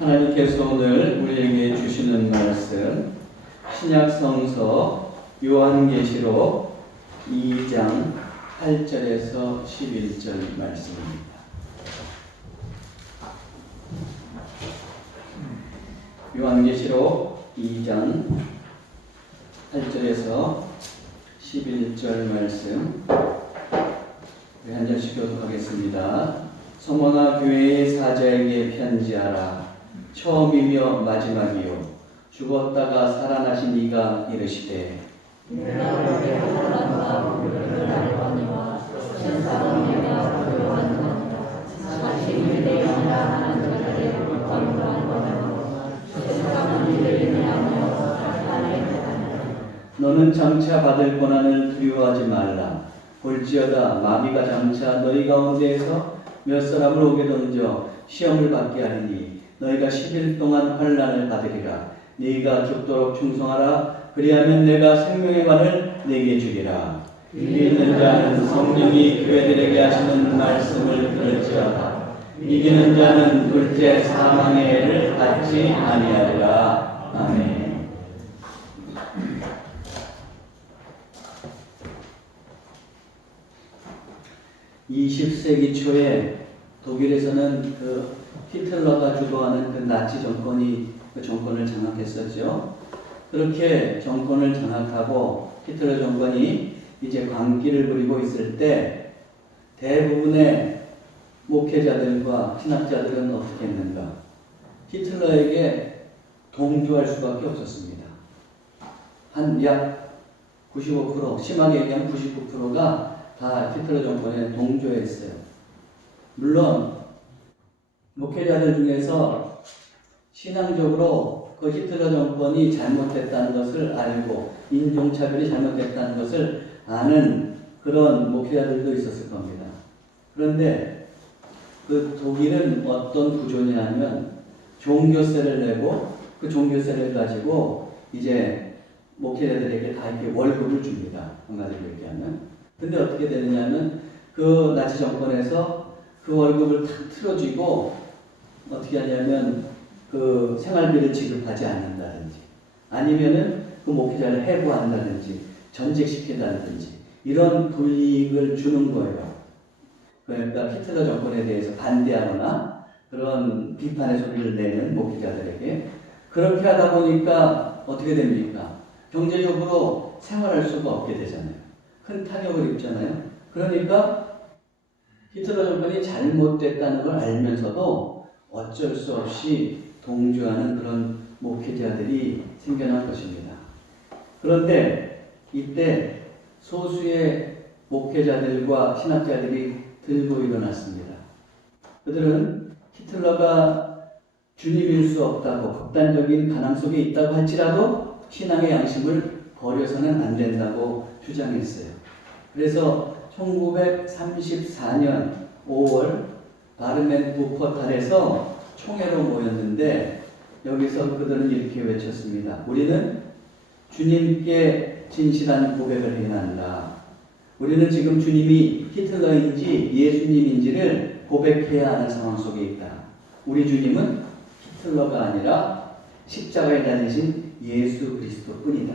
하나님께서 오늘 우리에게 주시는 말씀 신약성서 요한계시록 2장 8절에서 11절 말씀입니다. 요한계시록 2장 8절에서 11절 말씀 우리 한 절씩 교독하겠습니다. 소모나 교회의 사자에게 편지하라. 처음이며 마지막이요 죽었다가 살아나신 이가 이르시되 너는 장차 받을 고난을 두려워하지 말라. 볼지어다 마귀가 장차 너희 가운데에서 몇 사람을 오게 던져 시험을 받게 하리니 너희가 10일 동안 환난을 받으리라. 네가 죽도록 충성하라. 그리하면 내가 생명의 관을 네게 주리라. 위에 있는 자는 성령이 교회들에게 하시는 말씀을 들을지어다. 이기는 자는 둘째 사망의 해를 받지 아니하리라. 아멘. 20세기 초에 독일에서는 히틀러가 주도하는 그 나치 정권이 그 정권을 장악했었죠. 그렇게 정권을 장악하고 히틀러 정권이 이제 광기를 부리고 있을 때 대부분의 목회자들과 신학자들은 어떻게 했는가? 히틀러에게 동조할 수밖에 없었습니다. 한 약 95%, 심하게 얘기하면 99%가 다 히틀러 정권에 동조했어요. 물론 목회자들 중에서 신앙적으로 그 히틀러 정권이 잘못됐다는 것을 알고 인종차별이 잘못됐다는 것을 아는 그런 목회자들도 있었을 겁니다. 그런데 그 독일은 어떤 구조냐면 종교세를 내고 그 종교세를 가지고 이제 목회자들에게 다 이렇게 월급을 줍니다. 한마디로 얘기하면. 근데 어떻게 되느냐면 그 나치 정권에서 그 월급을 탁 틀어주고 어떻게 하냐면 그 생활비를 지급하지 않는다든지 아니면은 그 목회자를 해고한다든지 전직시킨다든지 이런 불이익을 주는 거예요. 그러니까 히틀러 정권에 대해서 반대하거나 그런 비판의 소리를 내는 목회자들에게 그렇게 하다 보니까 어떻게 됩니까? 경제적으로 생활할 수가 없게 되잖아요. 큰 타격을 입잖아요. 그러니까 히틀러 정권이 잘못됐다는 걸 알면서도 어쩔 수 없이 동조하는 그런 목회자들이 생겨난 것입니다. 그런데 이때 소수의 목회자들과 신학자들이 들고 일어났습니다. 그들은 히틀러가 주님일 수 없다고 극단적인 가난 속에 있다고 할지라도 신앙의 양심을 버려서는 안 된다고 주장했어요. 그래서 1934년 5월 바르멘 부퍼탈에서 총회로 모였는데 여기서 그들은 이렇게 외쳤습니다. 우리는 주님께 진실한 고백을 해야 한다. 우리는 지금 주님이 히틀러인지 예수님인지를 고백해야 하는 상황 속에 있다. 우리 주님은 히틀러가 아니라 십자가에 달리신 예수 그리스도뿐이다.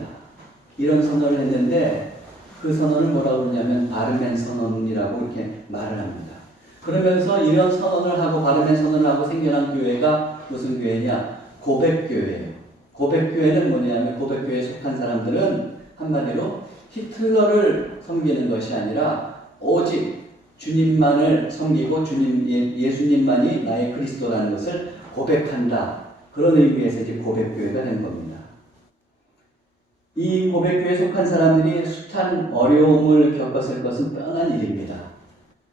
이런 선언을 했는데 그 선언을 뭐라고 그러냐면 바르멘 선언이라고 이렇게 말을 합니다. 그러면서 이런 선언을 하고 바르멘 선언을 하고 생겨난 교회가 무슨 교회냐? 고백교회예요. 고백교회는 뭐냐면 고백교회에 속한 사람들은 한마디로 히틀러를 섬기는 것이 아니라 오직 주님만을 섬기고 예수님만이 나의 그리스도라는 것을 고백한다. 그런 의미에서 이제 고백교회가 된 겁니다. 이 고백교회에 속한 사람들이 숱한 어려움을 겪었을 것은 뻔한 일입니다.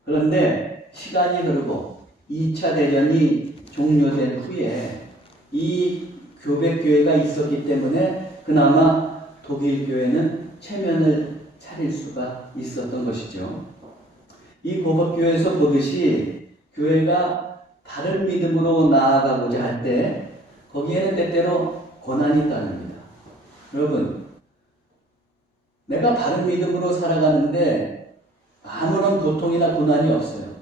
그런데 시간이 흐르고 2차 대전이 종료된 후에 이 고백교회가 있었기 때문에 그나마 독일 교회는 체면을 차릴 수가 있었던 것이죠. 이 고백교회에서 보듯이 교회가 바른 믿음으로 나아가고자 할 때 거기에는 때때로 고난이 따릅니다. 여러분, 내가 바른 믿음으로 살아가는데 아무런 고통이나 고난이 없어요.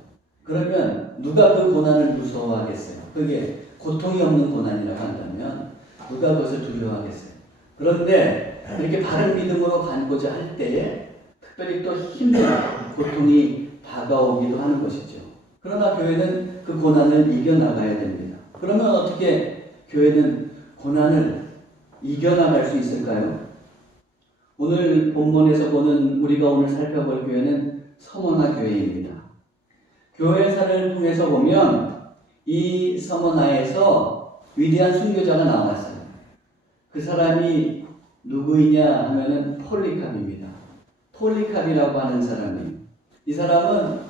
그러면 누가 그 고난을 무서워하겠어요? 그게 고통이 없는 고난이라고 한다면 누가 그것을 두려워하겠어요? 그런데 이렇게 바른 믿음으로 가고자 할 때에 특별히 또 힘든 고통이 다가오기도 하는 것이죠. 그러나 교회는 그 고난을 이겨나가야 됩니다. 그러면 어떻게 교회는 고난을 이겨나갈 수 있을까요? 오늘 본문에서 보는 우리가 오늘 살펴볼 교회는 서머나 교회입니다. 교회사를 통해서 보면 이 서머나에서 위대한 순교자가 나왔어요. 그 사람이 누구이냐 하면은 폴리캅입니다. 폴리캅이라고 하는 사람이, 이 사람은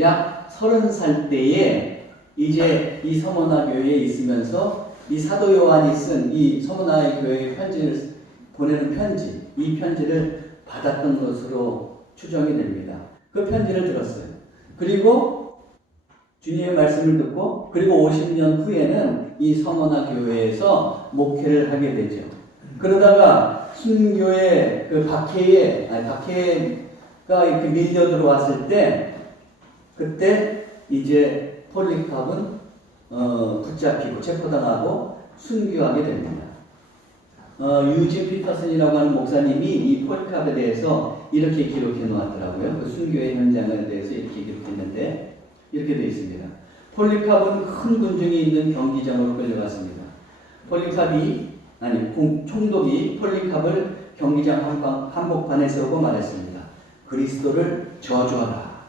약 30살 때에 이제 이 서머나 교회에 있으면서 이 사도 요한이 쓴 이 서머나의 교회에 편지를 보내는 편지, 이 편지를 받았던 것으로 추정이 됩니다. 그 편지를 들었어요. 그리고 주님의 말씀을 듣고 그리고 50년 후에는 이 서머나 교회에서 목회를 하게 되죠. 그러다가 순교의 그 박해가 이렇게 밀려 들어왔을 때 그때 이제 폴리캅은 붙잡히고 체포당하고 순교하게 됩니다. 유진 피터슨이라고 하는 목사님이 이 폴리캅에 대해서 이렇게 기록해 놓았더라고요. 그 순교의 현장에 대해서 이렇게 기록했는데 이렇게 되어 있습니다. 폴리캅은 큰 군중이 있는 경기장으로 끌려갔습니다. 총독이 폴리캅을 경기장 한복판에 세우고 말했습니다. 그리스도를 저주하라.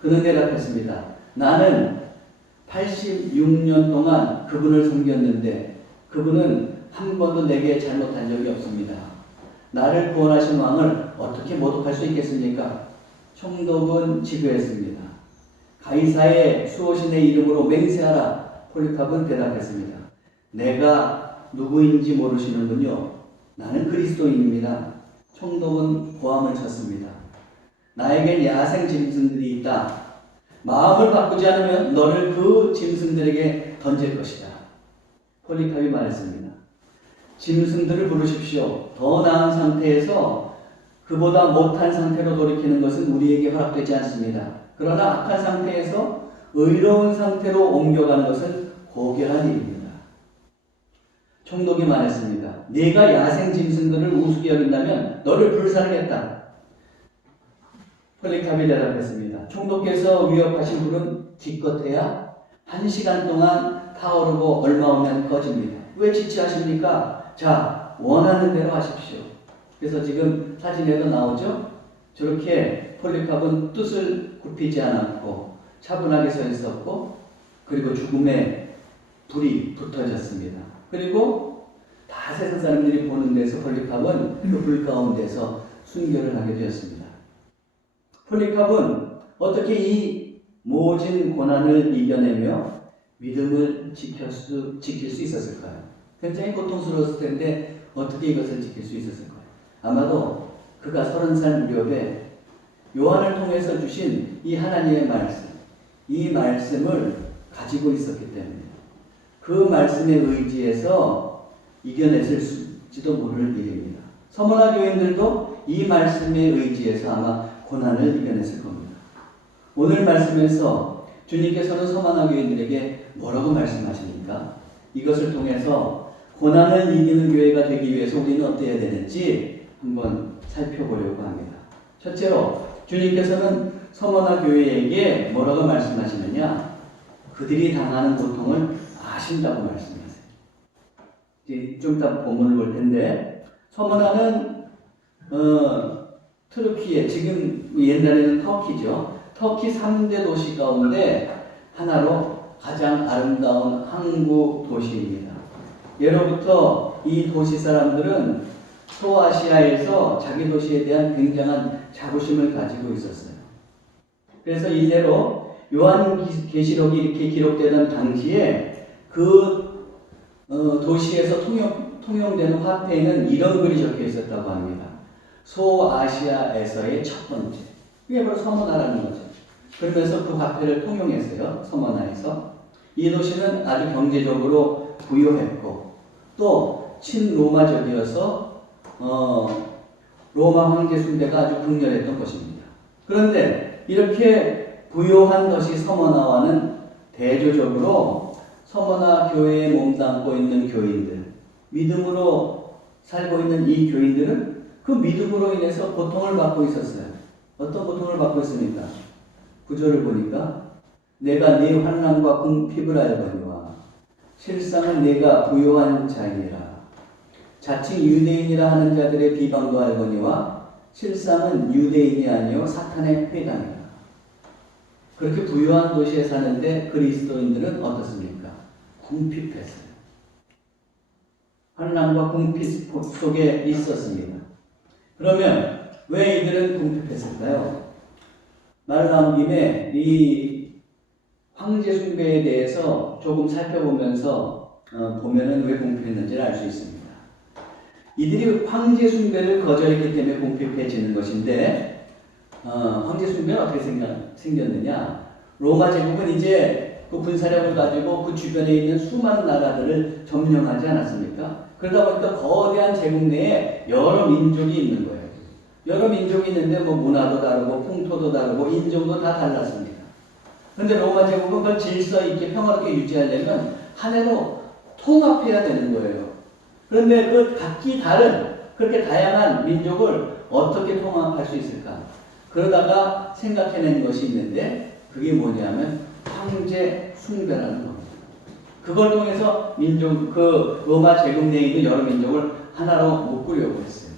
그는 대답했습니다. 나는 86년 동안 그분을 섬겼는데 그분은 한 번도 내게 잘못한 적이 없습니다. 나를 구원하신 왕을 어떻게 모독할 수 있겠습니까? 총독은 지도했습니다. 가이사의 수호신의 이름으로 맹세하라. 폴리캅은 대답했습니다. 내가 누구인지 모르시는군요. 나는 그리스도인입니다. 총독은 고함을 쳤습니다. 나에겐 야생 짐승들이 있다. 마음을 바꾸지 않으면 너를 그 짐승들에게 던질 것이다. 폴리캅이 말했습니다. 짐승들을 부르십시오. 더 나은 상태에서 그보다 못한 상태로 돌이키는 것은 우리에게 허락되지 않습니다. 그러나 악한 상태에서 의로운 상태로 옮겨가는 것은 고결한 일입니다. 총독이 말했습니다. 네가 야생 짐승들을 우습게 여긴다면 너를 불살하겠다. 폴리캅이 대답했습니다. 총독께서 위협하신 불은 기껏해야 1시간 동안 타오르고 얼마 후면 꺼집니다. 왜 지체하십니까? 자, 원하는 대로 하십시오. 그래서 지금 사진에도 나오죠? 저렇게 폴리캅은 뜻을 굽히지 않았고 차분하게 서 있었고 그리고 죽음의 불이 붙어졌습니다. 그리고 다 세상 사람들이 보는 데서 폴리캅은 그 불 가운데서 순교를 하게 되었습니다. 폴리캅은 어떻게 이 모진 고난을 이겨내며 믿음을 지킬 수 있었을까요? 굉장히 고통스러웠을 텐데 어떻게 이것을 지킬 수 있었을까요? 아마도 그가 30살 무렵에 요한을 통해서 주신 이 하나님의 말씀, 이 말씀을 가지고 있었기 때문에 그 말씀에 의지해서 이겨냈을지도 모를 일입니다. 서머나 교인들도 이 말씀에 의지해서 아마 고난을 이겨냈을 겁니다. 오늘 말씀에서 주님께서는 서머나 교인들에게 뭐라고 말씀하십니까? 이것을 통해서 고난을 이기는 교회가 되기 위해서 우리는 어때야 되는지 한번 살펴보려고 합니다. 첫째로 주님께서는 서머나 교회에게 뭐라고 말씀하시느냐? 그들이 당하는 고통을 아신다고 말씀하세요. 좀 이따 본문을 볼 텐데 서머나는 트루키에 지금 옛날에는 터키죠. 터키 3대 도시 가운데 하나로 가장 아름다운 항구 도시입니다. 예로부터 이 도시 사람들은 소아시아에서 자기 도시에 대한 굉장한 자부심을 가지고 있었어요. 그래서 일례로 요한계시록이 이렇게 기록되던 당시에 그 도시에서 통용되는 화폐에는 이런 글이 적혀 있었다고 합니다. 소아시아에서의 첫 번째. 이게 바로 서머나라는 거죠. 그러면서 그 화폐를 통용했어요. 서머나에서. 이 도시는 아주 경제적으로 부유했고 또 친로마적이어서 로마 황제 숭배가 아주 극렬했던 것입니다. 그런데 이렇게 부유한 것이 서머나와는 대조적으로 서머나 교회에 몸담고 있는 교인들, 믿음으로 살고 있는 이 교인들은 그 믿음으로 인해서 고통을 받고 있었어요. 어떤 고통을 받고 있습니까? 구절을 보니까 내가 네 환난과 궁핍을 알거니와 실상은 내가 부요한 자이니라. 자칭 유대인이라 하는 자들의 비방도 알거니와 실상은 유대인이 아니요 사탄의 회당이라. 그렇게 부유한 도시에 사는데 그리스도인들은 어떻습니까? 궁핍했어요. 환난과 궁핍 속에 있었습니다. 그러면 왜 이들은 궁핍했을까요? 말 나온 김에 이 황제 숭배에 대해서 조금 살펴보면서 보면은 왜 궁핍했는지를 알 수 있습니다. 이들이 황제 숭배를 거절했기 때문에 궁핍해지는 것인데 황제 숭배는 어떻게 생겼느냐? 로마 제국은 이제 그 군사력을 가지고 그 주변에 있는 수많은 나라들을 점령하지 않았습니까? 그러다 보니까 거대한 제국 내에 여러 민족이 있는 거예요. 여러 민족이 있는데 뭐 문화도 다르고 풍토도 다르고 인종도 다 달랐습니다. 그런데 로마 제국은 그걸 질서 있게 평화롭게 유지하려면 한 해로 통합해야 되는 거예요. 그런데 그 각기 다른 그렇게 다양한 민족을 어떻게 통합할 수 있을까? 그러다가 생각해낸 것이 있는데 그게 뭐냐면 황제 숭배라는 겁니다. 그걸 통해서 그 로마 제국 내에 있는 여러 민족을 하나로 묶으려고 했어요.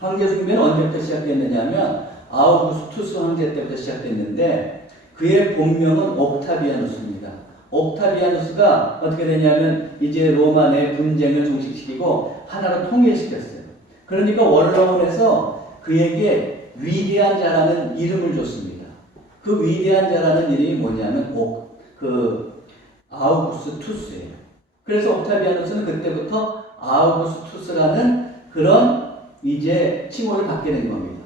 황제 숭배는 언제부터 시작됐느냐면 아우구스투스 황제 때부터 시작됐는데 그의 본명은 옥타비아누스입니다. 옥타비아누스가 어떻게 되냐면 이제 로마 내 분쟁을 종식시키고 하나로 통일시켰어요. 그러니까 원로원에서 그에게 위대한 자라는 이름을 줬습니다. 그 위대한 자라는 이름이 뭐냐면 아우구스투스예요. 그래서 옥타비아누스는 그때부터 아우구스투스라는 그런 이제 칭호를 받게 된 겁니다.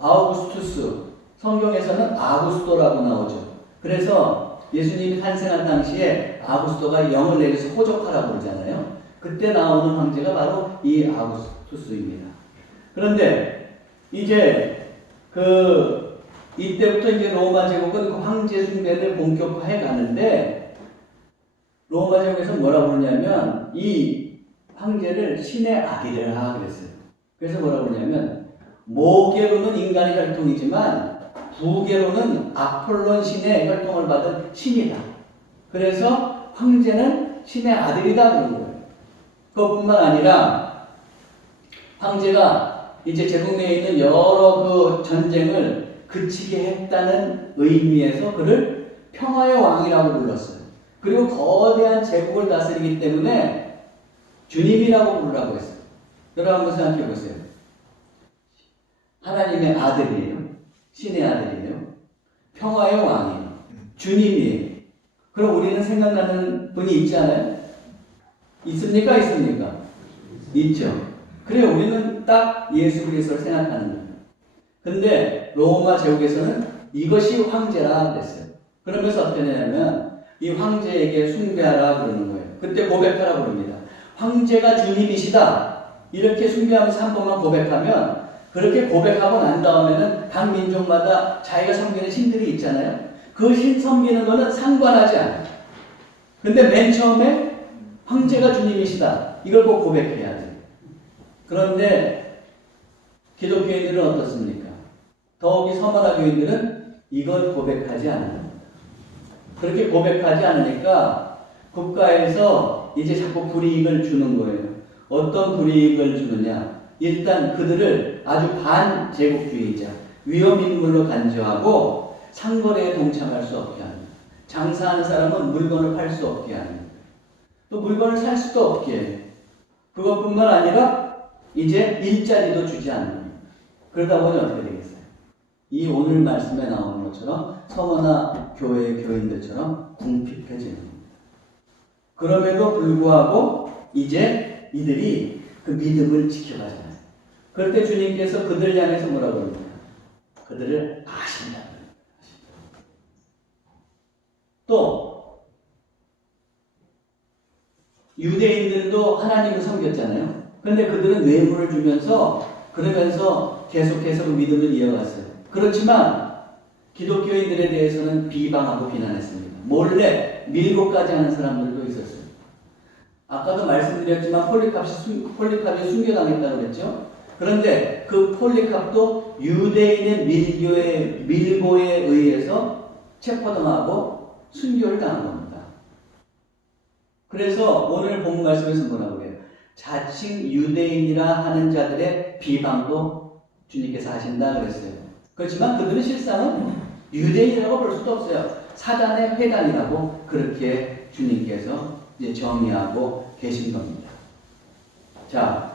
아우구스투스, 성경에서는 아구스토라고 나오죠. 그래서 예수님이 탄생한 당시에 아구스토가 영을 내려서 호적하라고 그러잖아요. 그때 나오는 황제가 바로 이 아구스투스입니다. 그런데 이제 이때부터 이제 로마 제국은 그 황제 숭배를 본격화해 가는데 로마 제국에서 뭐라고 그러냐면 이 황제를 신의 아들이라 그랬어요. 그래서 뭐라고 그러냐면 모계로는 인간의 혈통이지만 부계로는 아폴론 신의 혈통을 받은 신이다. 그래서 황제는 신의 아들이다 그런 거예요. 그것뿐만 아니라 황제가 이제 제국 내에 있는 여러 그 전쟁을 그치게 했다는 의미에서 그를 평화의 왕이라고 불렀어요. 그리고 거대한 제국을 다스리기 때문에 주님이라고 부르라고 했어요. 여러분 한번 생각해 보세요. 하나님의 아들이에요. 신의 아들이에요. 평화의 왕이에요. 주님이에요. 그럼 우리는 생각나는 분이 있지 않아요? 있습니까? 있습니까? 있죠. 그래 우리는 딱 예수 그리스도를 생각하는 거예요. 근데 로마 제국에서는 이것이 황제라 그랬어요. 그러면서 어떻게 되냐면 이 황제에게 숭배하라 그러는 거예요. 그때 고백하라 그럽니다. 황제가 주님이시다. 이렇게 숭배하면서 한 번만 고백하면 그렇게 고백하고 난 다음에는 각 민족마다 자기가 섬기는 신들이 있잖아요. 그 신 섬기는 거는 상관하지 않아요. 근데 맨 처음에 황제가 주님이시다. 이걸 꼭 고백해야 돼요. 그런데 기독교인들은 어떻습니까? 더욱이 서머나 교인들은 이걸 고백하지 않아요. 그렇게 고백하지 않으니까 국가에서 이제 자꾸 불이익을 주는 거예요. 어떤 불이익을 주느냐? 일단 그들을 아주 반제국주의자, 위험인물로 간주하고 상거래에 동참할 수 없게 합니다. 장사하는 사람은 물건을 팔 수 없게 합니다. 또 물건을 살 수도 없게 해요. 그것뿐만 아니라 이제 일자리도 주지 않습니다. 그러다 보니 어떻게 되겠어요? 이 오늘 말씀에 나오는 것처럼 서머나 교회의 교인들처럼 궁핍해지는 겁니다. 그럼에도 불구하고 이제 이들이 그 믿음을 지켜가잖아요. 그럴 때 주님께서 그들 향해서 뭐라고 합니까? 그들을 아신다. 또 유대인들도 하나님을 섬겼잖아요. 그런데 그들은 뇌물을 주면서 그러면서 계속해서 그 믿음을 이어갔어요. 그렇지만 기독교인들에 대해서는 비방하고 비난했습니다. 몰래 밀고까지 하는 사람들도 있었어요. 아까도 말씀드렸지만 폴리캅이 순교당했다고 그랬죠. 그런데 그 폴리캅도 유대인의 밀고에 의해서 체포당하고 순교를 당한 겁니다. 그래서 오늘 본문 말씀에서 뭐라고 해요? 자칭 유대인이라 하는 자들의 비방도 주님께서 하신다 그랬어요. 그렇지만 그들은 실상은 유대인이라고 볼 수도 없어요. 사단의 회당이라고 그렇게 주님께서 이제 정의하고 계신 겁니다. 자,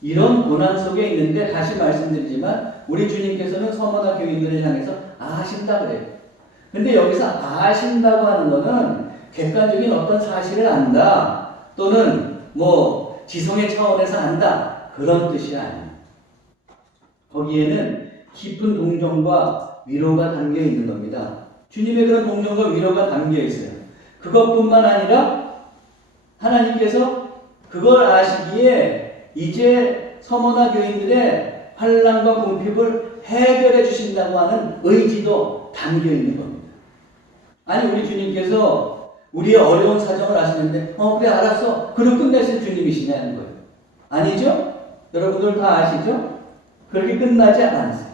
이런 고난 속에 있는데 다시 말씀드리지만 우리 주님께서는 서머나 교인들을 향해서 아신다 그래요. 근데 여기서 아신다고 하는 거는 객관적인 어떤 사실을 안다 또는 뭐 지성의 차원에서 안다 그런 뜻이 아니에요. 거기에는 깊은 동정과 위로가 담겨 있는 겁니다. 주님의 그런 동정과 위로가 담겨 있어요. 그것뿐만 아니라 하나님께서 그걸 아시기에 이제 서머나 교인들의 환난과 궁핍을 해결해 주신다고 하는 의지도 담겨 있는 겁니다. 아니 우리 주님께서 우리의 어려운 사정을 아시는데 그래 알았어 그럼 끝내실 주님이시냐는 거예요. 아니죠? 여러분들 다 아시죠? 그렇게 끝나지 않았어요.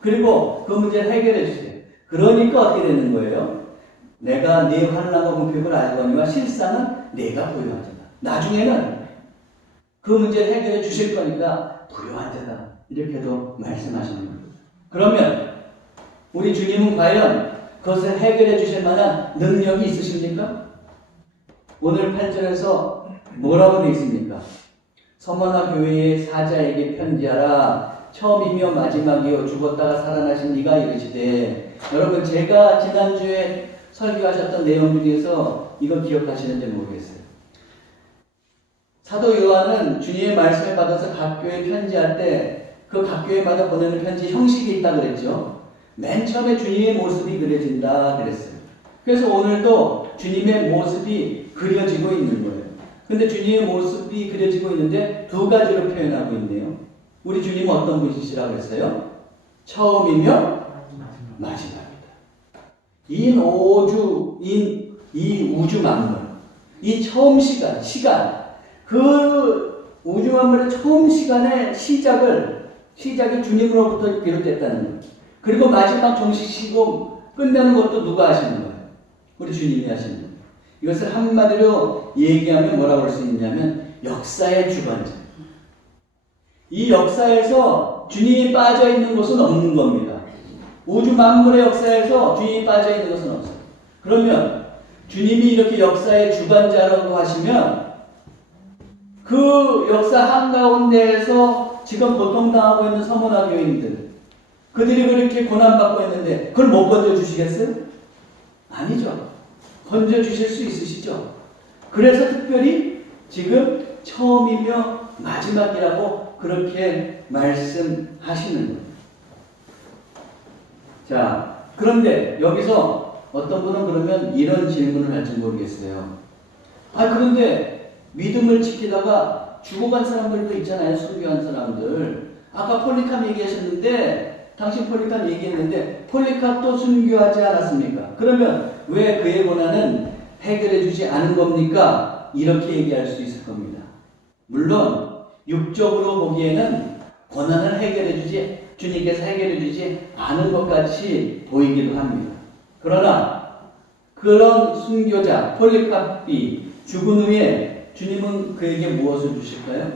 그리고 그 문제를 해결해 주세요. 그러니까 어떻게 되는 거예요? 내가 네 환난과 궁핍을 알거니와 실상은 내가 부요한 자다. 나중에는 그 문제를 해결해 주실 거니까 부요한 자다. 이렇게도 말씀하시는 거예요. 그러면 우리 주님은 과연 그것을 해결해 주실 만한 능력이 있으십니까? 오늘 8절에서 뭐라고 되어 있습니까? 서머나 교회의 사자에게 편지하라. 처음이며 마지막이요 죽었다가 살아나신 이가 이르시되. 여러분 제가 지난주에 설교하셨던 내용 중에서 이거 기억하시는지 모르겠어요. 사도 요한은 주님의 말씀을 받아서 각 교회에 편지할 때 그 각 교회마다 보내는 편지 형식이 있다고 그랬죠. 맨 처음에 주님의 모습이 그려진다 그랬어요. 그래서 오늘도 주님의 모습이 그려지고 있는 거예요. 근데 주님의 모습이 그려지고 있는데 두 가지로 표현하고 있네요. 우리 주님은 어떤 분이시라고 했어요? 처음이며 마지막이다. 이 우주 만물, 이 처음 시간, 그 우주 만물의 처음 시간의 시작이 주님으로부터 비롯됐다는 거예요. 그리고 마지막 정식이고 끝내는 것도 누가 하시는 거예요? 우리 주님이 하시는 거예요. 이것을 한마디로 얘기하면 뭐라고 할 수 있냐면 역사의 주관자. 이 역사에서 주님이 빠져 있는 것은 없는 겁니다. 우주 만물의 역사에서 주님이 빠져 있는 것은 없어요. 그러면 주님이 이렇게 역사의 주관자라고 하시면 그 역사 한가운데에서 지금 고통당하고 있는 서머나 교인들 그들이 그렇게 고난받고 있는데 그걸 못 건져주시겠어요? 아니죠. 건져주실 수 있으시죠. 그래서 특별히 지금 처음이며 마지막이라고 그렇게 말씀하시는 거예요. 자, 그런데 여기서 어떤 분은 그러면 이런 질문을 할지 모르겠어요. 그런데 믿음을 지키다가 죽어간 사람들도 있잖아요. 순교한 사람들. 아까 폴리캅 얘기하셨는데 당신 폴리캅 얘기했는데 폴리캅도 순교하지 않았습니까? 그러면 왜 그의 고난은 해결해 주지 않은 겁니까? 이렇게 얘기할 수 있을 겁니다. 물론 육적으로 보기에는 고난을 주님께서 해결해 주지 않은 것 같이 보이기도 합니다. 그러나 그런 순교자 폴리캅이 죽은 후에 주님은 그에게 무엇을 주실까요?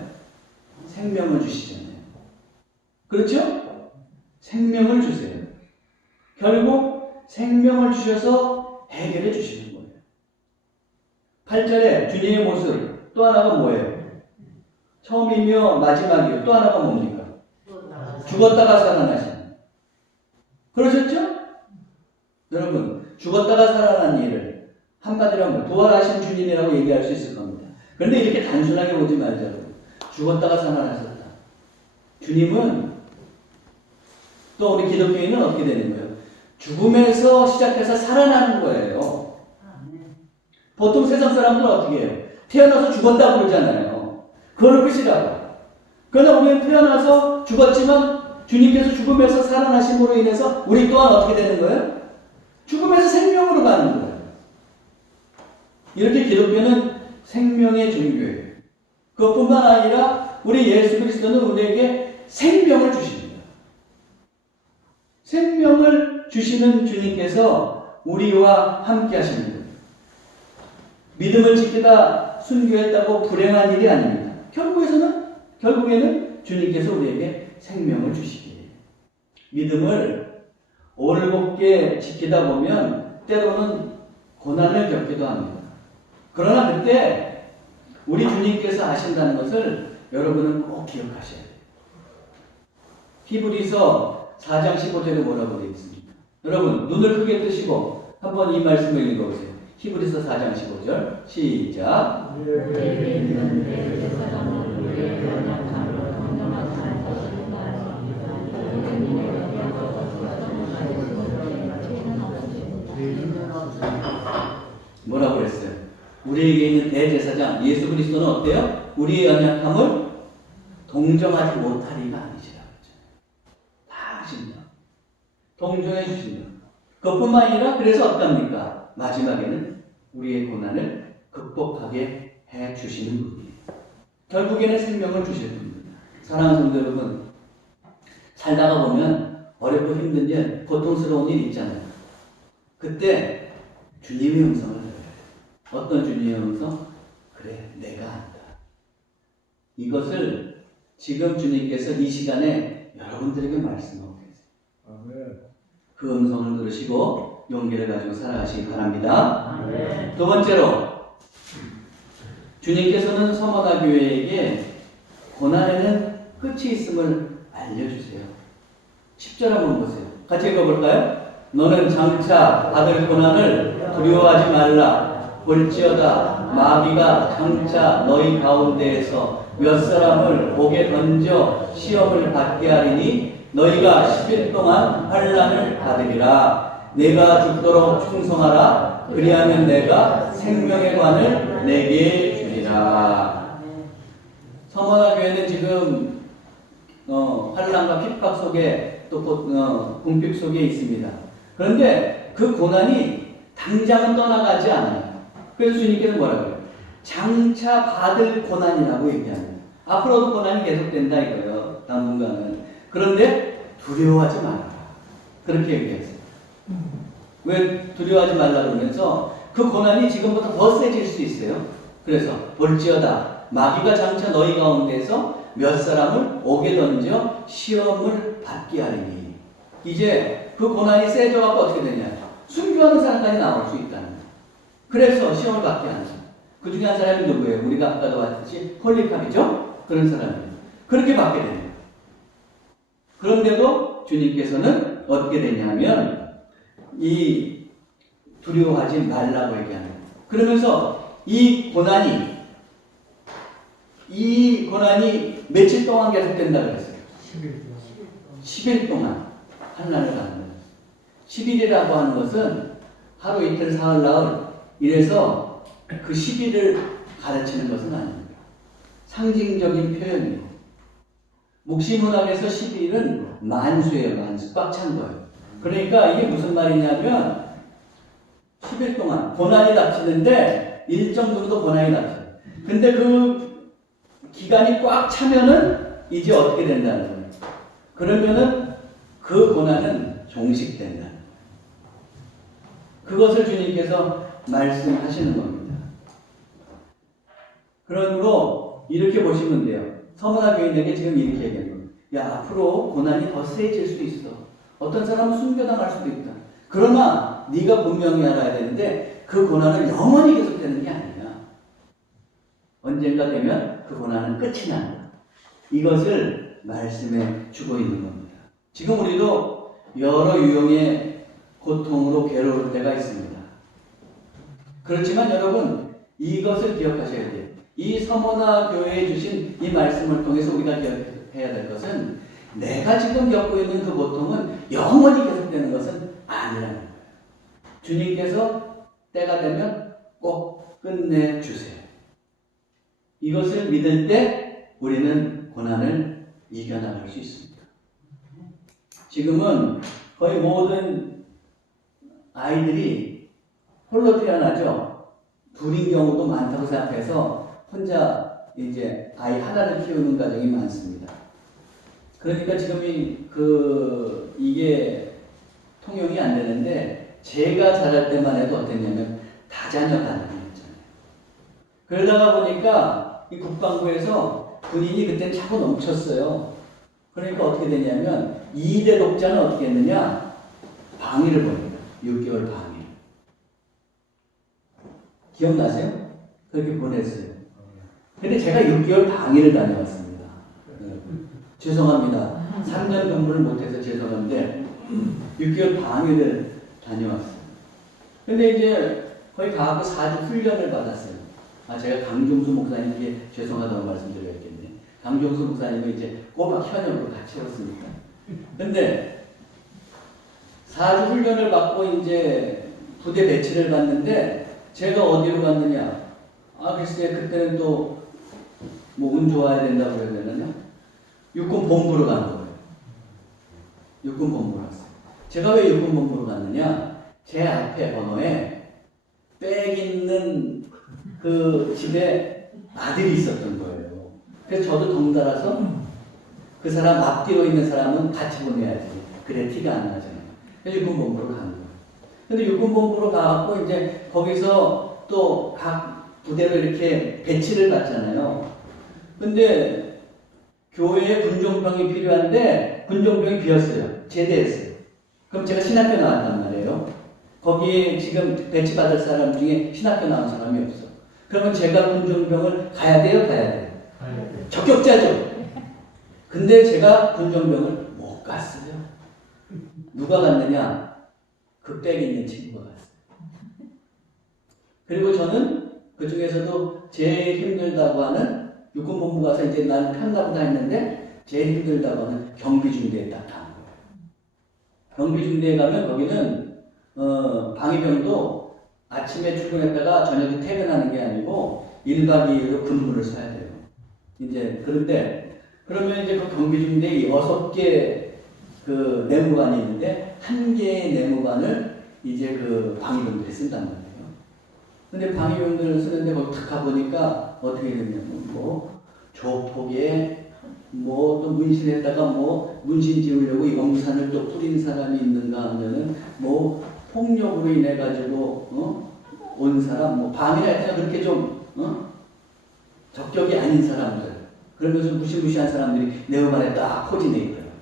생명을 주시잖아요. 그렇죠? 생명을 주세요. 결국 생명을 주셔서 해결해 주시는 거예요. 8절에 주님의 모습 또 하나가 뭐예요? 처음이며 마지막이요. 또 하나가 뭡니까? 죽었다가 살아나신. 그러셨죠? 여러분 죽었다가 살아난 일을 한마디로 하면 부활하신 주님이라고 얘기할 수 있을 겁니다. 그런데 이렇게 단순하게 보지 말자고요. 죽었다가 살아나셨다. 주님은 또 우리 기독교인은 어떻게 되는 거예요? 죽음에서 시작해서 살아나는 거예요. 보통 세상 사람들은 어떻게 해요? 태어나서 죽었다고 그러잖아요. 그걸 끝이라고. 그러나 우리는 태어나서 죽었지만 주님께서 죽음에서 살아나심으로 인해서 우리 또한 어떻게 되는 거예요? 죽음에서 생명으로 가는 거예요. 이렇게 기독교는 생명의 종교예요. 그것뿐만 아니라 우리 예수 그리스도는 우리에게 생명을 주십니다. 생명을 주시는 주님께서 우리와 함께 하십니다. 믿음을 지키다 순교했다고 불행한 일이 아닙니다. 결국에는 주님께서 우리에게 생명을 주시기에 믿음을 올곧게 지키다 보면 때로는 고난을 겪기도 합니다. 그러나 그때 우리 주님께서 하신다는 것을 여러분은 꼭 기억하셔야 돼요. 히브리서 4장 15절에 뭐라고 되어 있습니까? 여러분 눈을 크게 뜨시고 한번 이 말씀을 읽어보세요. 히브리서 4장 15절 시작. 뭐라고 그랬어요? 우리에게 있는 대제사장 예수 그리스도는 어때요? 우리의 연약함을 동정하지 못하리가 아니시라고 했죠. 다 하신다. 동정해 주신다. 그것뿐만 아니라 그래서 어떡합니까? 마지막에는 우리의 고난을 극복하게 해 주시는 분이에요. 결국에는 생명을 주실 분입니다. 사랑하는 성도 여러분, 살다가 보면 어렵고 힘든 일, 고통스러운 일 있잖아요. 그때 주님의 음성을 들어요. 어떤 주님의 음성? 그래, 내가 한다. 이것을 지금 주님께서 이 시간에 여러분들에게 말씀하고 계세요. 그 음성을 들으시고 용기를 가지고 살아가시기 바랍니다. 두 번째로 주님께서는 서머나 교회에게 고난에는 끝이 있음을 알려주세요. 10절 한번 보세요. 같이 읽어볼까요? 너는 장차 받을 고난을 두려워하지 말라. 볼지어다 마귀가 장차 너희 가운데에서 몇 사람을 옥에 던져 시험을 받게 하리니 너희가 10일 동안 환난을 받으리라. 내가 죽도록 충성하라. 그리하면 내가 생명의 관을 내게 주리라. 서머나 교회는 지금 환난과 핍박 속에 또 궁핍 속에 있습니다. 그런데 그 고난이 당장은 떠나가지 않아요. 그래서 주님께서 뭐라고 해요? 장차 받을 고난이라고 얘기합니다. 앞으로도 고난이 계속된다 이거예요. 당분간은. 그런데 두려워하지 말라. 그렇게 얘기했어요. 왜 두려워하지 말라 그러면서 그 고난이 지금보다 더 세질 수 있어요. 그래서 볼지어다 마귀가 장차 너희 가운데서 몇 사람을 옥에 던져 시험을 받게 하리니. 이제 그 고난이 세져갖고 어떻게 되냐? 순교하는 사람까지 나올 수 있다는 거예요. 그래서 시험을 받게 하는 사람. 그 중에 한 사람이 누구예요? 우리가 아까도 봤듯이 폴리캅이죠? 그런 사람이에요. 그렇게 받게 됩니다. 그런데도 주님께서는 어떻게 되냐면 이 두려워하지 말라고 얘기하는 거예요. 그러면서 이 고난이 며칠 동안 계속된다 그랬어요. 10일 동안 환난을 받는 거예요. 10일이라고 하는 것은 하루 이틀 사흘 나흘 이래서 그 10일을 가르치는 것은 아닙니다. 상징적인 표현이에요. 묵시문학에서 10일은 만수예요. 만수. 꽉 찬 거예요. 그러니까 이게 무슨 말이냐면 10일 동안 고난이 닥치는데 일정 정도 고난이 닥쳐요. 근데 그 기간이 꽉 차면은 이제 어떻게 된다는 거예요. 그러면은 그 고난은 종식된다는 거예요. 그것을 주님께서 말씀하시는 겁니다. 그러므로 이렇게 보시면 돼요. 서머나 교인에게 지금 이렇게 얘기하는 거예요. 야, 앞으로 고난이 더 세질 수도 있어. 어떤 사람은 순교당할 수도 있다. 그러나 네가 분명히 알아야 되는데 그 고난은 영원히 계속되는 게 아니야. 언젠가 되면 그 고난은 끝이 난다. 이것을 말씀해 주고 있는 겁니다. 지금 우리도 여러 유형의 고통으로 괴로울 때가 있습니다. 그렇지만 여러분 이것을 기억하셔야 돼요. 이 서머나 교회에 주신 이 말씀을 통해서 우리가 기억해야 될 것은 내가 지금 겪고 있는 그 고통은 영원히 계속되는 것은 아니라는 거예요. 주님께서 때가 되면 꼭 끝내주세요. 이것을 믿을 때 우리는 고난을 이겨나갈 수 있습니다. 지금은 거의 모든 아이들이 홀로 태어나죠. 둘인 경우도 많다고 생각해서 혼자 이제 아이 하나를 키우는 가정이 많습니다. 그러니까 지금 이게 통용이 안 되는데, 제가 자랄 때만 해도 어땠냐면 다자녀 가정이었잖아요. 그러다가 보니까 이 국방부에서 군인이 그때 차고 넘쳤어요. 그러니까 어떻게 되냐면 2대 독자는 어떻게 했느냐? 방위를 보냅니다. 6개월 방위. 기억나세요? 그렇게 보냈어요. 근데 제가 6개월 방위를 다녀왔습니다. 죄송합니다. 3년 근무를 못해서 죄송한데 6개월 방위를 다녀왔어요. 근데 이제 거의 가고 4주 훈련을 받았어요. 제가 강종수 목사님께 죄송하다고 말씀드려야겠네. 강종수 목사님은 이제 꼬박 현역으로 같이 왔으니까. 근데 4주 훈련을 받고 이제 부대 배치를 받는데, 제가 어디로 갔느냐? 글쎄, 그때는 또 뭐 운 좋아야 된다고 그래야 되나요? 육군 본부로 간 거예요. 육군 본부로 갔어요. 제가 왜 육군 본부로 갔느냐? 제 앞에 번호에 백 있는 그 집에 아들이 있었던 거예요. 그래서 저도 덩달아서 그 사람 앞뒤로 있는 사람은 같이 보내야지. 그래 티가 안 나잖아요. 그래서 육군 본부로 간 거예요. 근데 육군 본부로 가갖고 이제 거기서 또 각 부대로 이렇게 배치를 받잖아요. 근데 교회에 군종병이 필요한데 군종병이 비었어요. 제대했어요. 그럼 제가 신학교 나왔단 말이에요. 거기에 지금 배치받을 사람 중에 신학교 나온 사람이 없어. 그러면 제가 군종병을 가야 돼요? 가야 돼요? 적격자죠. 근데 제가 군종병을 못 갔어요. 누가 갔느냐? 그 백에 있는 친구가 갔어요. 그리고 저는 그 중에서도 제일 힘들다고 하는 육군본부 가서 이제 난 편가 보다 했는데 제일 힘들다고 하는 경비중대에 딱 간 거예요. 경비중대에 가면 거기는 방위병도 아침에 출근했다가 저녁에 퇴근하는 게 아니고 1박 2일로 근무를 서야 돼요. 이제 그런데 그러면 이제 그 경비중대에 6개 그 내무관이 있는데 1개의 내무관을 이제 그 방위병들이 쓴단 말이에요. 근데 방위병들을 쓰는데 거기 탁 가보니까 어떻게 되냐면 뭐 조폭에 뭐 또 문신에다가 뭐 문신 지우려고 영산을 또 뿌린 사람이 있는가 하면은 뭐 폭력으로 인해 가지고 온 사람 뭐 방위라 해서 그렇게 좀 적격이 아닌 사람들, 그러면서 무시무시한 사람들이 내후반에 딱 포진해 있더라고요.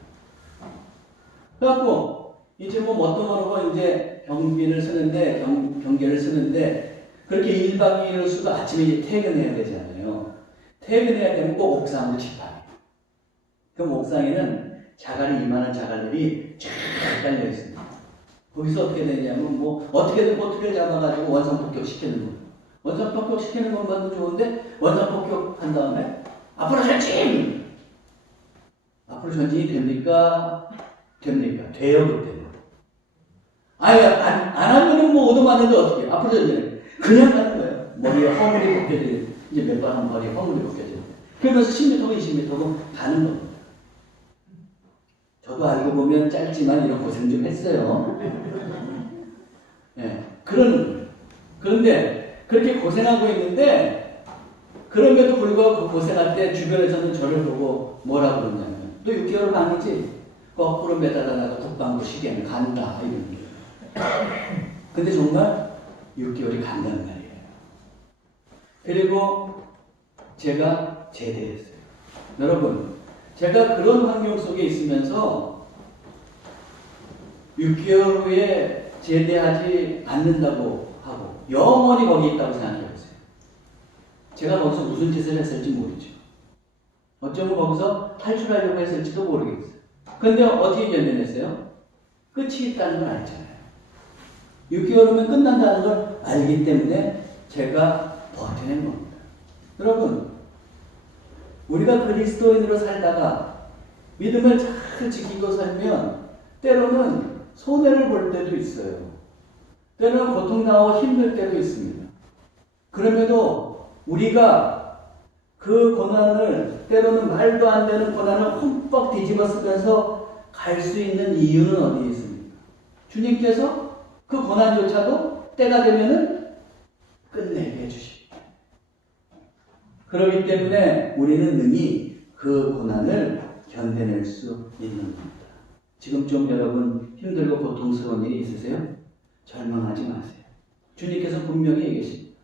그래갖고 이제 뭐 뭣도 모르고 이제 경비를 쓰는데 경계를 쓰는데 그렇게 1박 2일을 쓰고 아침에 이제 퇴근해야 되잖아요. 퇴근해야 되면 꼭 옥상으로 집합해요. 그럼 옥상에는 자갈이 이만한 자갈들이 쫙 깔려 있습니다. 거기서 어떻게 되냐면 뭐 어떻게든 꼬투리를 잡아가지고 원상 폭격시키는 거예요. 원상 폭격시키는 것만도 좋은데 원상 폭격한 다음에 앞으로 전진! 앞으로 전진이 됩니까? 됩니까? 돼요, 그때는. 안 하면은 뭐 얻어맞는데 어떻게 해요? 앞으로 전진해. 그냥 가는 거예요. 머리에 허물이 벗겨지는, 이제 몇 번 한 머리에 허물이 벗겨지는. 그러면서 10m고 20m고 가는 겁니다. 저도 알고 보면 짧지만 이런 고생 좀 했어요. 네, 그런데 그렇게 고생하고 있는데 그럼에도 불구하고 그 고생할 때 주변에서는 저를 보고 뭐라고 그러냐면 너 6개월 방이지? 거꾸로 매달아 나가 국방부 시계는 간다 이런 거예요. 근데 정말 6개월이 간다는 말이에요. 그리고 제가 제대했어요. 여러분, 제가 그런 환경 속에 있으면서 6개월 후에 제대하지 않는다고 하고 영원히 거기 있다고 생각해보세요. 제가 거기서 무슨 짓을 했을지 모르죠. 어쩌면 거기서 탈출하려고 했을지도 모르겠어요. 근데 어떻게 견뎌냈어요? 끝이 있다는 걸 알잖아요. 6개월 후면 끝난다는 걸 알기 때문에 제가 버텨낸 겁니다. 여러분, 우리가 그리스도인으로 살다가 믿음을 잘 지키고 살면 때로는 손해를 볼 때도 있어요. 때로는 고통당하고 힘들 때도 있습니다. 그럼에도 우리가 그 고난을, 때로는 말도 안 되는 고난을 흠뻑 뒤집어 쓰면서 갈 수 있는 이유는 어디에 있습니까? 주님께서 그 고난조차도 때가 되면은 끝내게 해주십니다. 그렇기 때문에 우리는 능히 그 고난을 견뎌낼 수 있는 겁니다. 지금 좀 여러분 힘들고 고통스러운 일이 있으세요? 절망하지 마세요. 주님께서 분명히 얘기하십니다.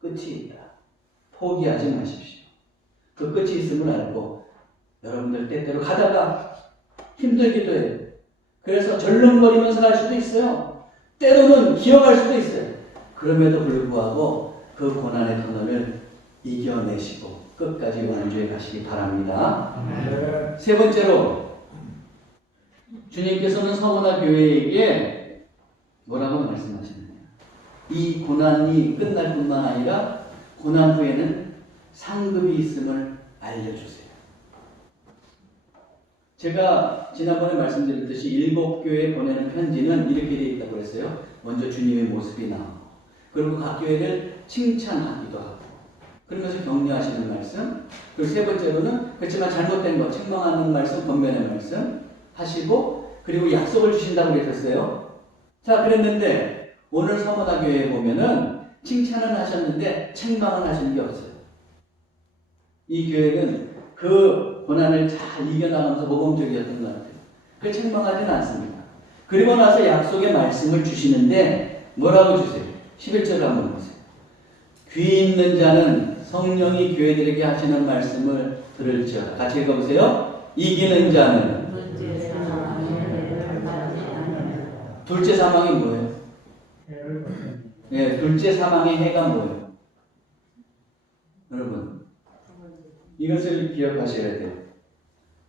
끝이 있다. 포기하지 마십시오. 그 끝이 있음을 알고 여러분들 때때로 가다가 힘들기도 해요. 그래서 절름거리면서 갈 수도 있어요. 때로는 기어갈 수도 있어요. 그럼에도 불구하고 그 고난의 터널을 이겨내시고 끝까지 완주해 가시기 바랍니다. 세 번째로 주님께서는 서문화 교회에게 뭐라고 말씀하시느냐. 이 고난이 끝날 뿐만 아니라 고난 후에는 상급이 있음을 알려주세요. 제가 지난번에 말씀드렸듯이 7교회에 보내는 편지는 이렇게 되어 있다고 그랬어요. 먼저 주님의 모습이 나오고, 그리고 각 교회를 칭찬하기도 하고, 그러면서 격려하시는 말씀, 그리고 세 번째로는 그렇지만 잘못된 것, 책망하는 말씀, 권면의 말씀 하시고, 그리고 약속을 주신다고 그랬었어요. 자, 그랬는데 오늘 서문화 교회에 보면은 칭찬은 하셨는데 책망은 하시는 게 없어요. 이 교회는 그 고난을 잘 이겨나가면서 모범적이었던 것 같아요. 그 책망하지는 않습니다. 그리고 나서 약속의 말씀을 주시는데 뭐라고 주세요? 11절을 한번 보세요. 귀 있는 자는 성령이 교회들에게 하시는 말씀을 들을지어다. 같이 읽어보세요. 이기는 자는 둘째 사망이 뭐예요? 네, 둘째 사망의 해가 뭐예요? 여러분, 이것을 기억하셔야 돼요.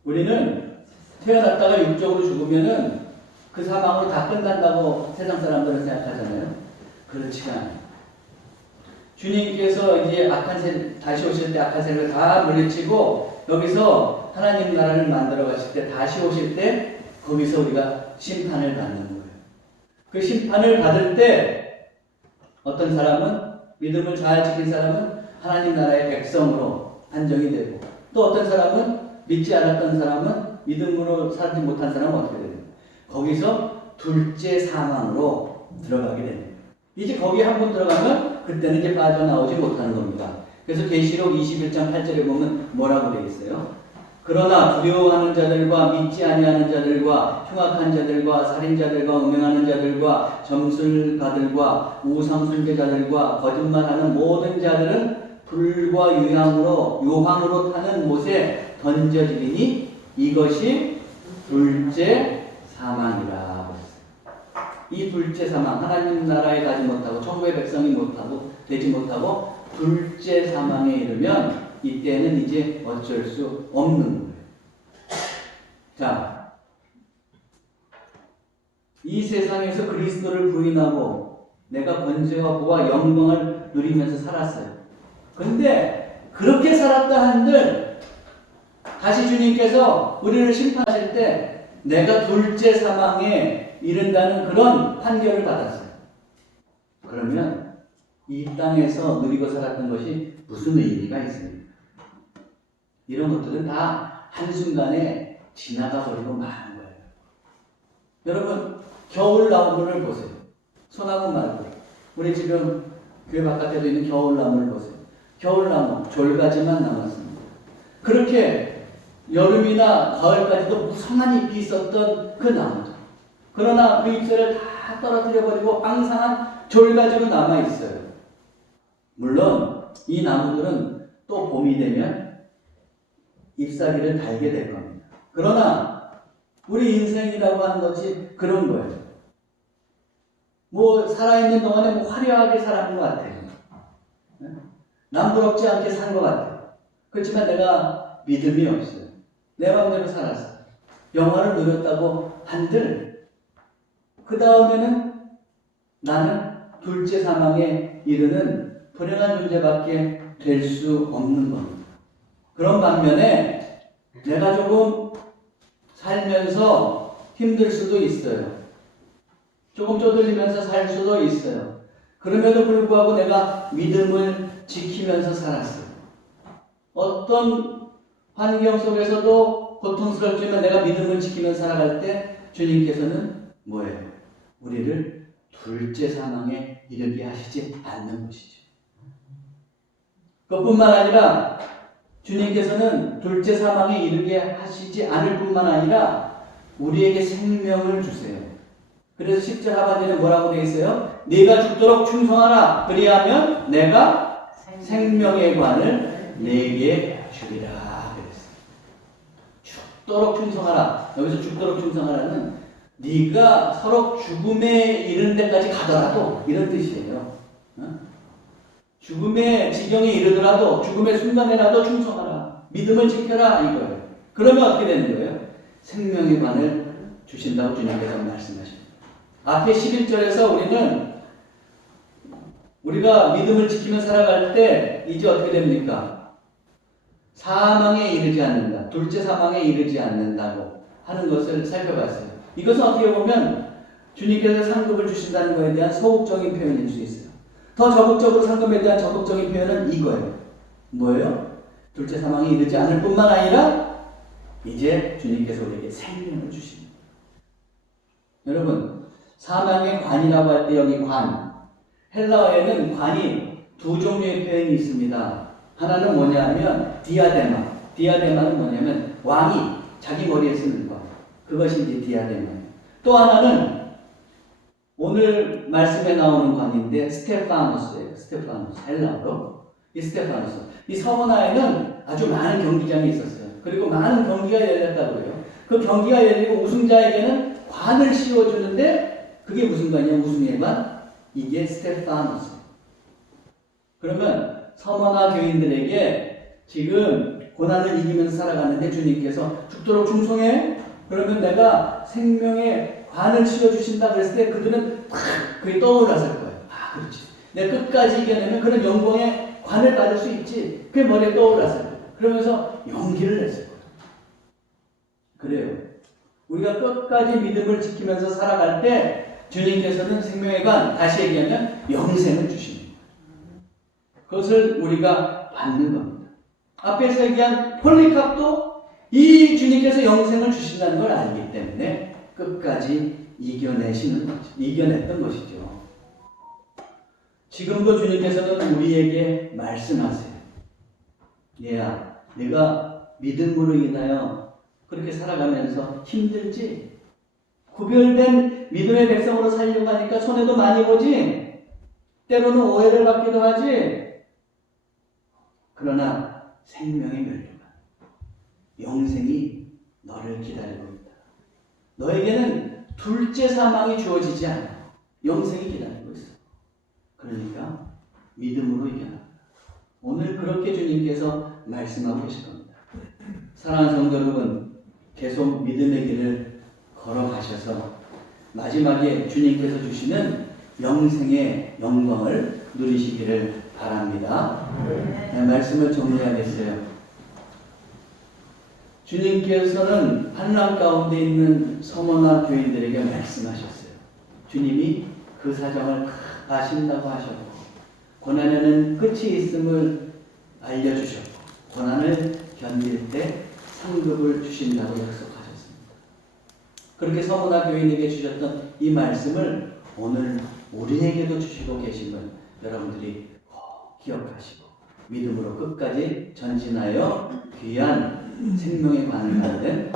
우리는 태어났다가 육적으로 죽으면은 그 사망으로 다 끝난다고 세상 사람들은 생각하잖아요. 그렇지가 않아요. 주님께서 이제 다시 오실 때 악한 세력을 다 물리치고 여기서 하나님 나라를 만들어 가실 때 다시 오실 때 거기서 우리가 심판을 받는 거예요. 그 심판을 받을 때 어떤 사람은 믿음을 잘 지킨 사람은 하나님 나라의 백성으로 판정이 되고, 또 어떤 사람은 믿지 않았던 사람은 믿음으로 살지 못한 사람은 어떻게 돼요? 거기서 둘째 사망으로 들어가게 됩니다. 이제 거기에 한번 들어가면 그때는 이제 빠져나오지 못하는 겁니다. 그래서 계시록 21장 8절에 보면 뭐라고 되어 있어요? 그러나 두려워하는 자들과 믿지 아니하는 자들과 흉악한 자들과 살인자들과 음행하는 자들과 점술가들과 우상 숭배자들과 거짓말하는 모든 자들은 불과 유황으로 타는 못에 던져지리니 이것이 둘째 사망이라. 이 둘째 사망, 하나님 나라에 가지 못하고 천국의 백성이 되지 못하고 둘째 사망에 이르면 이때는 이제 어쩔 수 없는 거예요. 자, 이 세상에서 그리스도를 부인하고 내가 권세와 부와 영광을 누리면서 살았어요. 근데 그렇게 살았다 한들 다시 주님께서 우리를 심판하실 때 내가 둘째 사망에 이른다는 그런 판결을 받았어요. 그러면 이 땅에서 누리고 살았던 것이 무슨 의미가 있습니까? 이런 것들은 다 한순간에 지나가 버리고 마는 거예요. 여러분, 겨울나무를 보세요. 소나무 말고 우리 지금 교회 바깥에도 있는 겨울나무를 보세요. 겨울나무 졸가지만 남았습니다. 그렇게 여름이나 가을까지도 무성한 잎이 있었던 그 나무들, 그러나 그 잎새를 다 떨어뜨려 버리고 앙상한 졸가지로 남아 있어요. 물론 이 나무들은 또 봄이 되면 잎사귀를 달게 될 겁니다. 그러나 우리 인생이라고 하는 것이 그런 거예요. 뭐 살아있는 동안에 화려하게 살아온 것 같아요. 남부럽지 않게 산 것 같아요. 그렇지만 내가 믿음이 없어요. 내 마음대로 살았어요. 영화를 누렸다고 한들 그 다음에는 나는 둘째 사망에 이르는 불행한 존재밖에 될 수 없는 겁니다. 그런 반면에 내가 조금 살면서 힘들 수도 있어요. 조금 쪼들리면서 살 수도 있어요. 그럼에도 불구하고 내가 믿음을 지키면서 살았어요. 어떤 환경 속에서도 고통스럽지만 내가 믿음을 지키면서 살아갈 때 주님께서는 뭐예요? 우리를 둘째 사망에 이르게 하시지 않는 것이죠. 그뿐만 아니라 주님께서는 둘째 사망에 이르게 하시지 않을 뿐만 아니라 우리에게 생명을 주세요. 그래서 10절 하반절에 뭐라고 되어 있어요? 네가 죽도록 충성하라. 그리하면 내가 생명의 관을 네게 주리라. 그랬어요. 죽도록 충성하라. 여기서 죽도록 충성하라는 네가 서로 죽음에 이르는 데까지 가더라도 이런 뜻이에요. 죽음의 지경에 이르더라도 죽음의 순간에라도 충성하라. 믿음을 지켜라 이거예요. 그러면 어떻게 되는 거예요? 생명의 관을 주신다고 주님께서 말씀하십니다. 앞에 11절에서 우리가 믿음을 지키며 살아갈 때 이제 어떻게 됩니까? 사망에 이르지 않는다. 둘째 사망에 이르지 않는다고 하는 것을 살펴봤어요. 이것은 어떻게 보면 주님께서 상급을 주신다는 것에 대한 소극적인 표현일 수 있어요. 더 적극적으로 상급에 대한 적극적인 표현은 이거예요. 뭐예요? 둘째 사망에 이르지 않을 뿐만 아니라 이제 주님께서 우리에게 생명을 주십니다. 여러분, 사망의 관이라고 할 때 여기 관, 헬라어에는 관이 두 종류의 표현이 있습니다. 하나는 뭐냐면 디아데마. 디아데마는 뭐냐면 왕이 자기 머리에 쓰는 것. 그것이 이제 디아데마예요. 또 하나는 오늘 말씀에 나오는 관인데 스테파노스예요. 스테파노스. 헬라어로. 이 스테파노스. 이 서머나에는 아주 많은 경기장이 있었어요. 그리고 많은 경기가 열렸다고 해요. 그 경기가 열리고 우승자에게는 관을 씌워주는데 그게 무슨 관이냐? 우승의 관? 이게 스테파노스. 그러면 서머나 교인들에게 지금 고난을 이기면서 살아가는데 주님께서 죽도록 충성해? 그러면 내가 생명의 관을 씌워주신다 그랬을 때 그들은 탁 그게 떠올랐을 거예요. 아, 그렇지. 내가 끝까지 이겨내면 그런 영광의 관을 받을 수 있지. 그게 머리에 떠올랐을 거예요. 그러면서 용기를 냈을 거예요. 그래요. 우리가 끝까지 믿음을 지키면서 살아갈 때 주님께서는 생명의 관, 다시 얘기하면 영생을 주십니다. 그것을 우리가 받는 겁니다. 앞에서 얘기한 폴리캅도 이 주님께서 영생을 주신다는 걸 알기 때문에 끝까지 이겨내시는 거죠. 이겨냈던 것이죠. 지금도 주님께서는 우리에게 말씀하세요. 얘야, 내가 믿음으로 인하여 그렇게 살아가면서 힘들지? 구별된 믿음의 백성으로 살려고 하니까 손해도 많이 보지? 때로는 오해를 받기도 하지? 그러나 생명의 면류관, 영생이 너를 기다리고 있다. 너에게는 둘째 사망이 주어지지 않아. 영생이 기다리고 있어. 그러니까 믿음으로 이겨라. 오늘 그렇게 주님께서 말씀하고 계실 겁니다. 사랑하는 성도 여러분, 계속 믿음의 길을 걸어가셔서 마지막에 주님께서 주시는 영생의 영광을 누리시기를 바랍니다. 네, 말씀을 정리하겠어요. 주님께서는 환난 가운데 있는 서머나 교인들에게 말씀하셨어요. 주님이 그 사정을 다 아신다고 하셨고 고난에는 끝이 있음을 알려주셨고 고난을 견딜 때 상급을 주신다고 약속하셨습니다. 그렇게 서머나 교인에게 주셨던 이 말씀을 오늘 우리에게도 주시고 계신 걸 여러분들이 꼭 기억하시고 믿음으로 끝까지 전진하여 귀한 생명의 관을 받는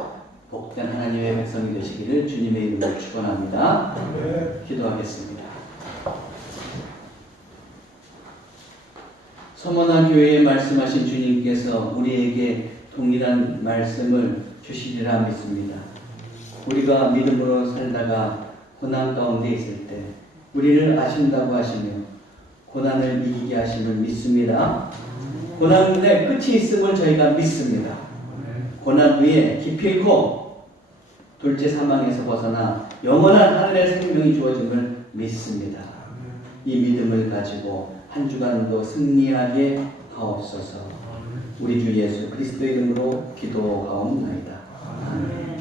복된 하나님의 백성이 되시기를 주님의 이름으로 축원합니다. 기도하겠습니다. 서머나 교회에 말씀하신 주님께서 우리에게 동일한 말씀을 주시리라 믿습니다. 우리가 믿음으로 살다가 고난 가운데 있을 때 우리를 아신다고 하시며 고난을 이기게 하심을 믿습니다. 고난의 끝이 있음을 저희가 믿습니다. 고난 후에 기필코 둘째 사망에서 벗어나 영원한 하늘의 생명이 주어짐을 믿습니다. 이 믿음을 가지고 한 주간도 승리하게 하옵소서. 우리 주 예수 그리스도의 이름으로 기도하옵나이다. 아멘.